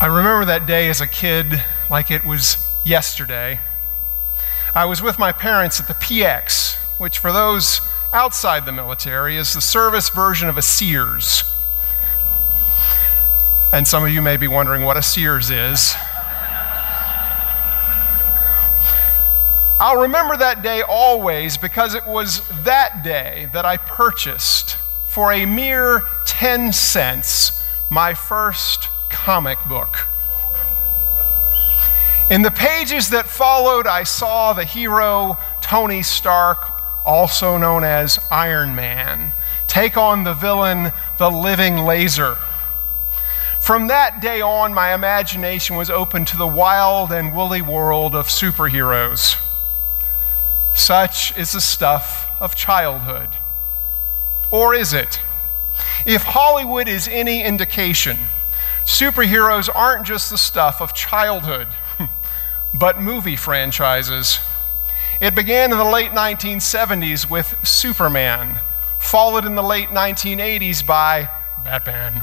I remember that day as a kid like it was yesterday. I was with my parents at the PX, which for those outside the military is the service version of a Sears. And some of you may be wondering what a Sears is. I'll remember that day always because it was that day that I purchased for a mere 10 cents my first comic book. In the pages that followed, I saw the hero Tony Stark, also known as Iron Man, take on the villain, the living laser. From that day on, my imagination was open to the wild and woolly world of superheroes. Such is the stuff of childhood. Or is it? If Hollywood is any indication, superheroes aren't just the stuff of childhood, but movie franchises. It began in the late 1970s with Superman, followed in the late 1980s by Batman.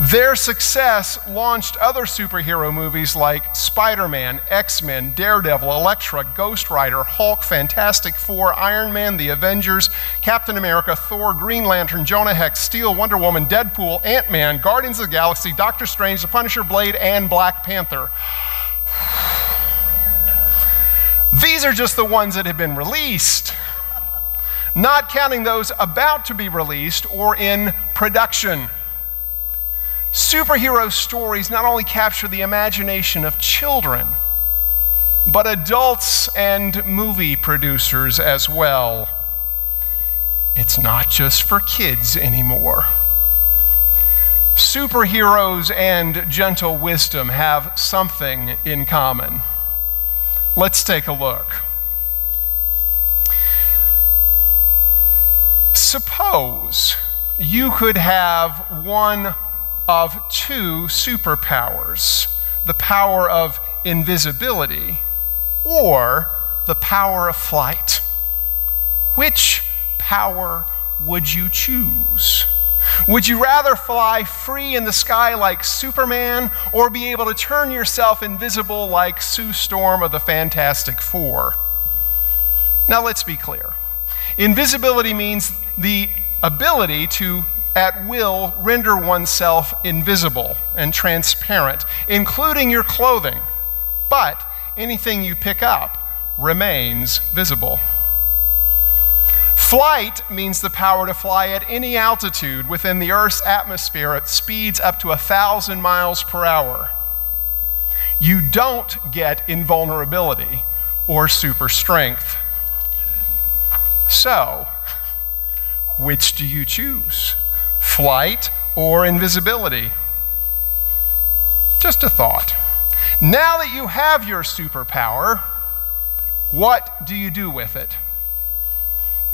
Their success launched other superhero movies like Spider-Man, X-Men, Daredevil, Elektra, Ghost Rider, Hulk, Fantastic Four, Iron Man, The Avengers, Captain America, Thor, Green Lantern, Jonah Hex, Steel, Wonder Woman, Deadpool, Ant-Man, Guardians of the Galaxy, Doctor Strange, The Punisher, Blade, and Black Panther. These are just the ones that have been released, not counting those about to be released or in production. Superhero stories not only capture the imagination of children, but adults and movie producers as well. It's not just for kids anymore. Superheroes and gentle wisdom have something in common. Let's take a look. Suppose you could have one of two superpowers, the power of invisibility or the power of flight. Which power would you choose? Would you rather fly free in the sky like Superman or be able to turn yourself invisible like Sue Storm of the Fantastic Four? Now let's be clear. Invisibility means the ability to at will render oneself invisible and transparent, including your clothing, but anything you pick up remains visible. Flight means the power to fly at any altitude within the Earth's atmosphere at speeds up to 1,000 miles per hour. You don't get invulnerability or super strength. So, which do you choose? Flight or invisibility? Just a thought. Now that you have your superpower, what do you do with it?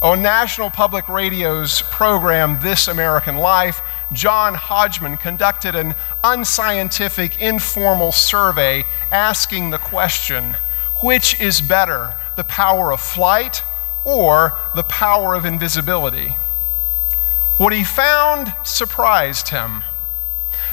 On National Public Radio's program, This American Life, John Hodgman conducted an unscientific, informal survey asking the question, which is better, the power of flight or the power of invisibility? What he found surprised him.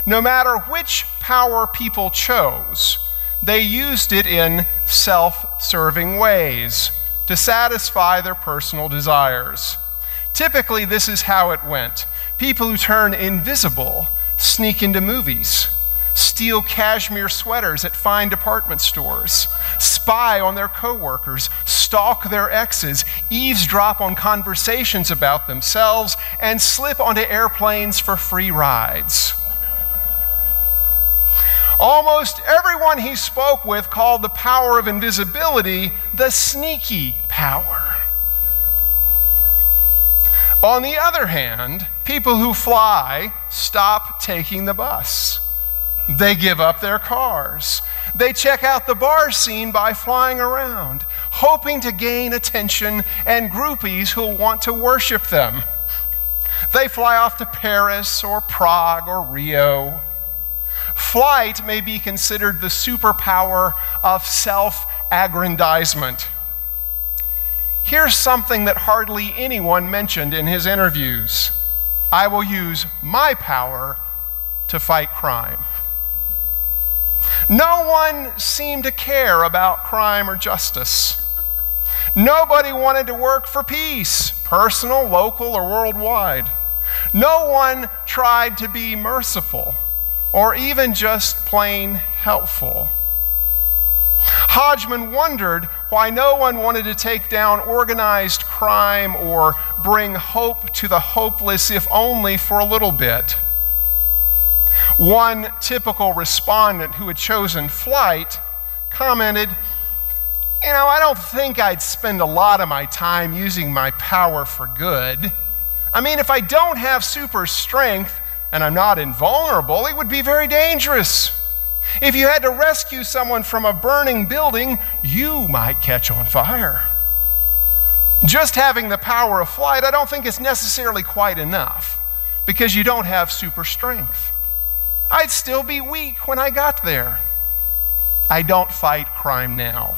No matter which power people chose, they used it in self-serving ways to satisfy their personal desires. Typically, this is how it went. People who turn invisible sneak into movies, steal cashmere sweaters at fine department stores, spy on their coworkers, stalk their exes, eavesdrop on conversations about themselves, and slip onto airplanes for free rides. Almost everyone he spoke with called the power of invisibility the sneaky power. On the other hand, people who fly stop taking the bus. They give up their cars. They check out the bar scene by flying around, hoping to gain attention and groupies who'll want to worship them. They fly off to Paris or Prague or Rio. Flight may be considered the superpower of self-aggrandizement. Here's something that hardly anyone mentioned in his interviews. I will use my power to fight crime. No one seemed to care about crime or justice. Nobody wanted to work for peace, personal, local, or worldwide. No one tried to be merciful or even just plain helpful. Hodgman wondered why no one wanted to take down organized crime or bring hope to the hopeless, if only for a little bit. One typical respondent who had chosen flight commented, I don't think I'd spend a lot of my time using my power for good. If I don't have super strength and I'm not invulnerable, it would be very dangerous. If you had to rescue someone from a burning building, you might catch on fire. Just having the power of flight, I don't think is necessarily quite enough because you don't have super strength. I'd still be weak when I got there. I don't fight crime now.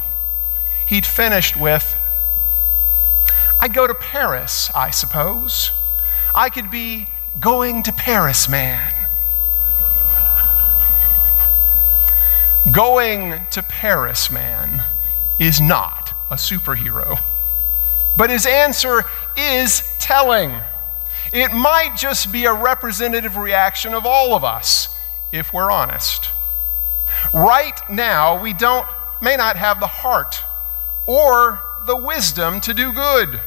He'd finished with, I'd go to Paris, I suppose. I could be going to Paris man. Going to Paris man is not a superhero. But his answer is telling. It might just be a representative reaction of all of us, if we're honest. Right now, we may not have the heart or the wisdom to do good.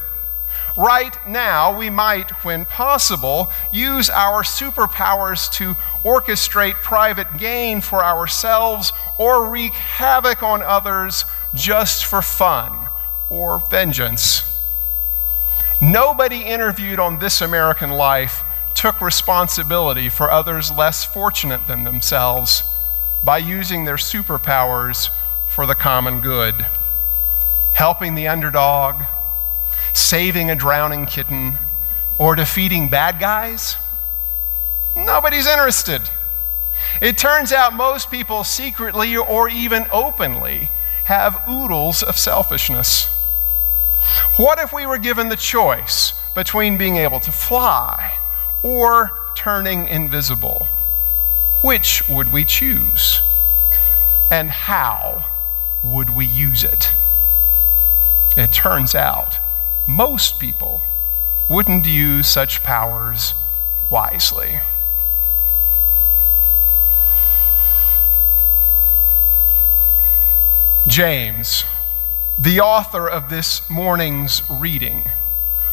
Right now, we might, when possible, use our superpowers to orchestrate private gain for ourselves or wreak havoc on others just for fun or vengeance. Nobody interviewed on This American Life took responsibility for others less fortunate than themselves by using their superpowers for the common good. Helping the underdog, saving a drowning kitten, or defeating bad guys? Nobody's interested. It turns out most people secretly or even openly have oodles of selfishness. What if we were given the choice between being able to fly or turning invisible? Which would we choose? And how would we use it? It turns out most people wouldn't use such powers wisely. James, the author of this morning's reading,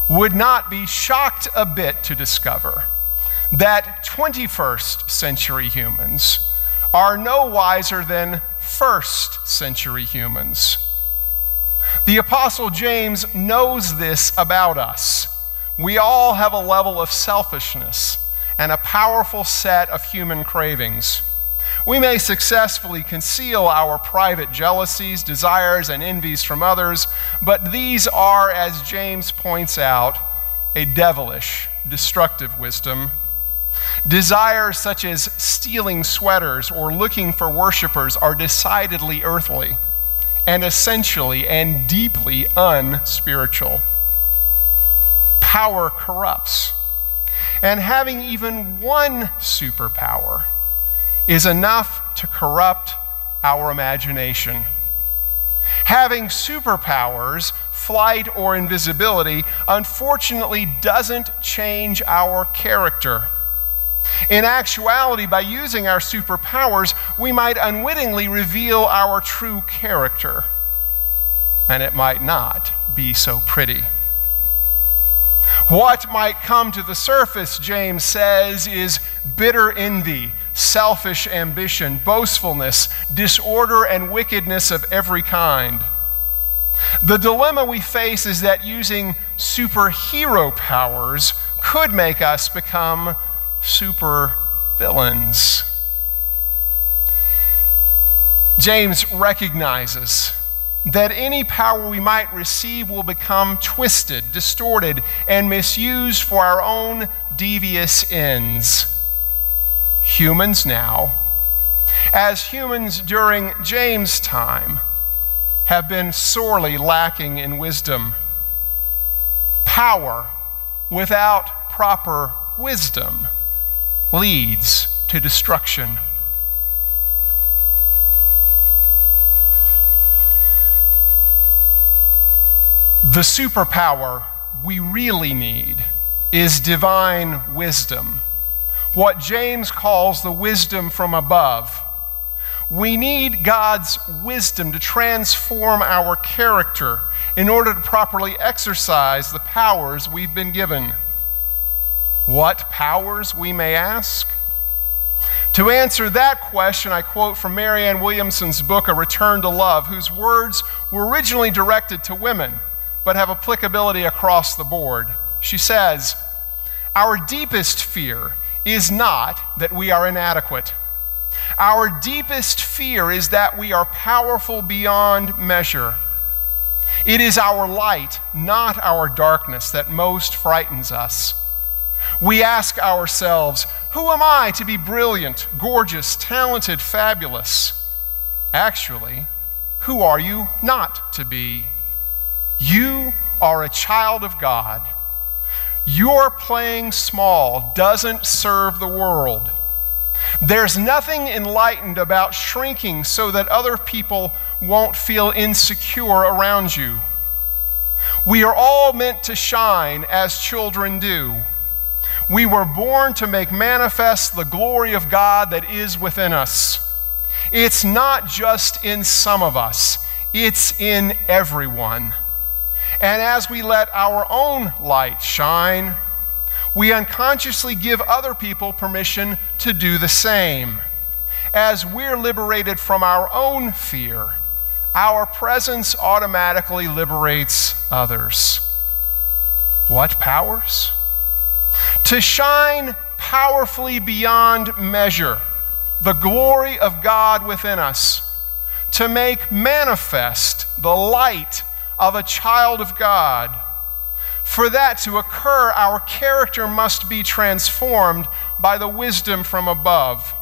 would not be shocked a bit to discover that 21st century humans are no wiser than first century humans. The Apostle James knows this about us. We all have a level of selfishness and a powerful set of human cravings. We may successfully conceal our private jealousies, desires, and envies from others, but these are, as James points out, a devilish, destructive wisdom. Desires such as stealing sweaters or looking for worshipers are decidedly earthly and essentially and deeply unspiritual. Power corrupts, and having even one superpower is enough to corrupt our imagination. Having superpowers, flight or invisibility, unfortunately doesn't change our character. In actuality, by using our superpowers, we might unwittingly reveal our true character, and it might not be so pretty. What might come to the surface, James says, is bitter envy, selfish ambition, boastfulness, disorder, and wickedness of every kind. The dilemma we face is that using superhero powers could make us become super villains. James recognizes that any power we might receive will become twisted, distorted, and misused for our own devious ends. Humans now, as humans during James' time, have been sorely lacking in wisdom. Power without proper wisdom leads to destruction. The superpower we really need is divine wisdom, what James calls the wisdom from above. We need God's wisdom to transform our character in order to properly exercise the powers we've been given. What powers, we may ask? To answer that question, I quote from Marianne Williamson's book, A Return to Love, whose words were originally directed to women, but have applicability across the board. She says, "Our deepest fear is not that we are inadequate. Our deepest fear is that we are powerful beyond measure. It is our light, not our darkness, that most frightens us. We ask ourselves, who am I to be brilliant, gorgeous, talented, fabulous? Actually, who are you not to be? You are a child of God. Your playing small doesn't serve the world. There's nothing enlightened about shrinking so that other people won't feel insecure around you. We are all meant to shine as children do. We were born to make manifest the glory of God that is within us. It's not just in some of us, it's in everyone. And as we let our own light shine, we unconsciously give other people permission to do the same. As we're liberated from our own fear, our presence automatically liberates others. What powers? To shine powerfully beyond measure the glory of God within us, to make manifest the light of a child of God. For that to occur, our character must be transformed by the wisdom from above.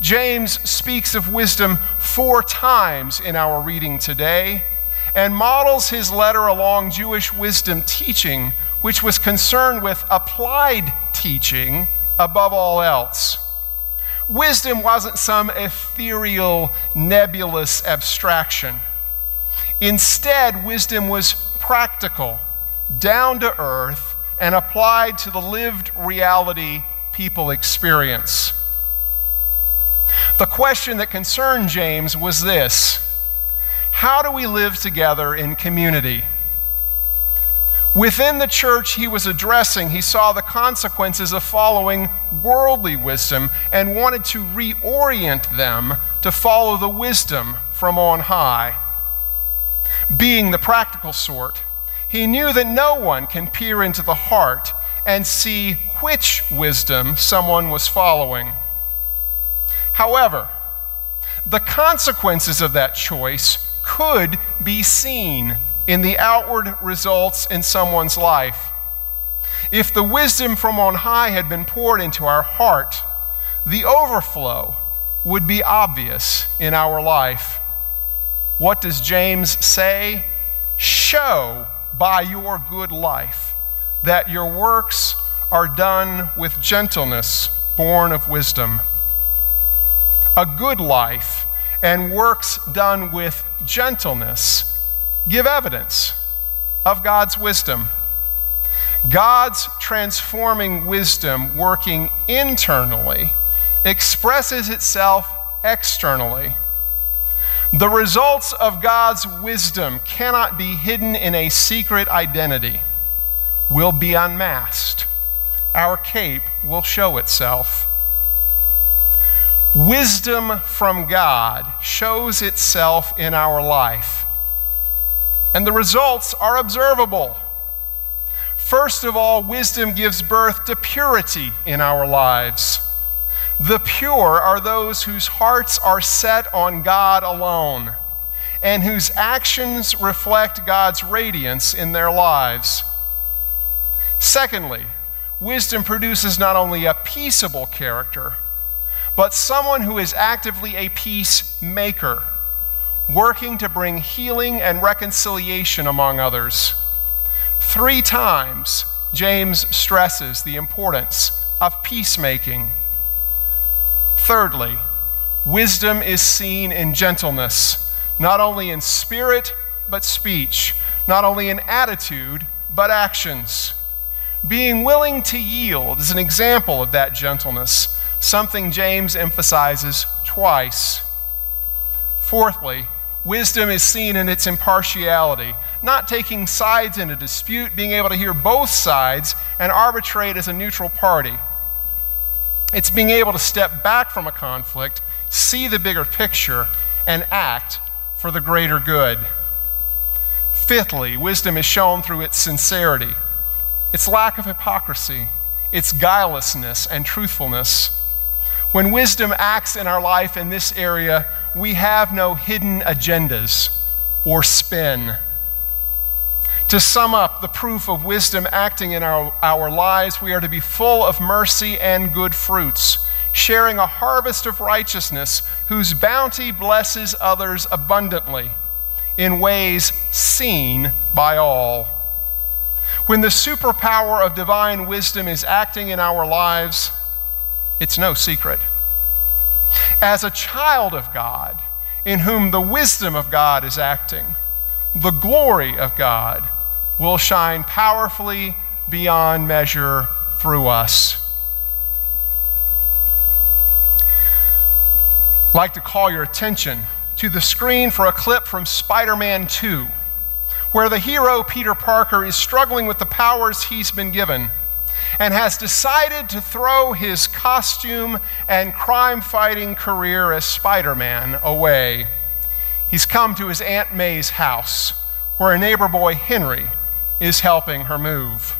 James speaks of wisdom 4 times in our reading today and models his letter along Jewish wisdom teaching, which was concerned with applied teaching above all else. Wisdom wasn't some ethereal, nebulous abstraction. Instead, wisdom was practical, down to earth, and applied to the lived reality people experience. The question that concerned James was this: how do we live together in community? Within the church he was addressing, he saw the consequences of following worldly wisdom and wanted to reorient them to follow the wisdom from on high. Being the practical sort, he knew that no one can peer into the heart and see which wisdom someone was following. However, the consequences of that choice could be seen in the outward results in someone's life. If the wisdom from on high had been poured into our heart, the overflow would be obvious in our life. What does James say? Show by your good life that your works are done with gentleness, born of wisdom. A good life and works done with gentleness give evidence of God's wisdom. God's transforming wisdom working internally expresses itself externally. The results of God's wisdom cannot be hidden in a secret identity, will be unmasked. Our cape will show itself. Wisdom from God shows itself in our life, and the results are observable. First of all, wisdom gives birth to purity in our lives. The pure are those whose hearts are set on God alone and whose actions reflect God's radiance in their lives. Secondly, wisdom produces not only a peaceable character, but someone who is actively a peacemaker, working to bring healing and reconciliation among others. 3 times, James stresses the importance of peacemaking. Thirdly, wisdom is seen in gentleness, not only in spirit, but speech. not only in attitude, but actions. Being willing to yield is an example of that gentleness, something James emphasizes twice. Fourthly, wisdom is seen in its impartiality, not taking sides in a dispute, being able to hear both sides and arbitrate as a neutral party. It's being able to step back from a conflict, see the bigger picture, and act for the greater good. Fifthly, wisdom is shown through its sincerity, its lack of hypocrisy, its guilelessness and truthfulness. When wisdom acts in our life in this area, we have no hidden agendas or spin. To sum up the proof of wisdom acting in our lives, we are to be full of mercy and good fruits, sharing a harvest of righteousness whose bounty blesses others abundantly in ways seen by all. When the superpower of divine wisdom is acting in our lives, it's no secret. As a child of God, in whom the wisdom of God is acting, the glory of God will shine powerfully beyond measure through us. I'd like to call your attention to the screen for a clip from Spider-Man 2, where the hero, Peter Parker, is struggling with the powers he's been given and has decided to throw his costume and crime-fighting career as Spider-Man away. He's come to his Aunt May's house, where a neighbor boy, Henry, is helping her move.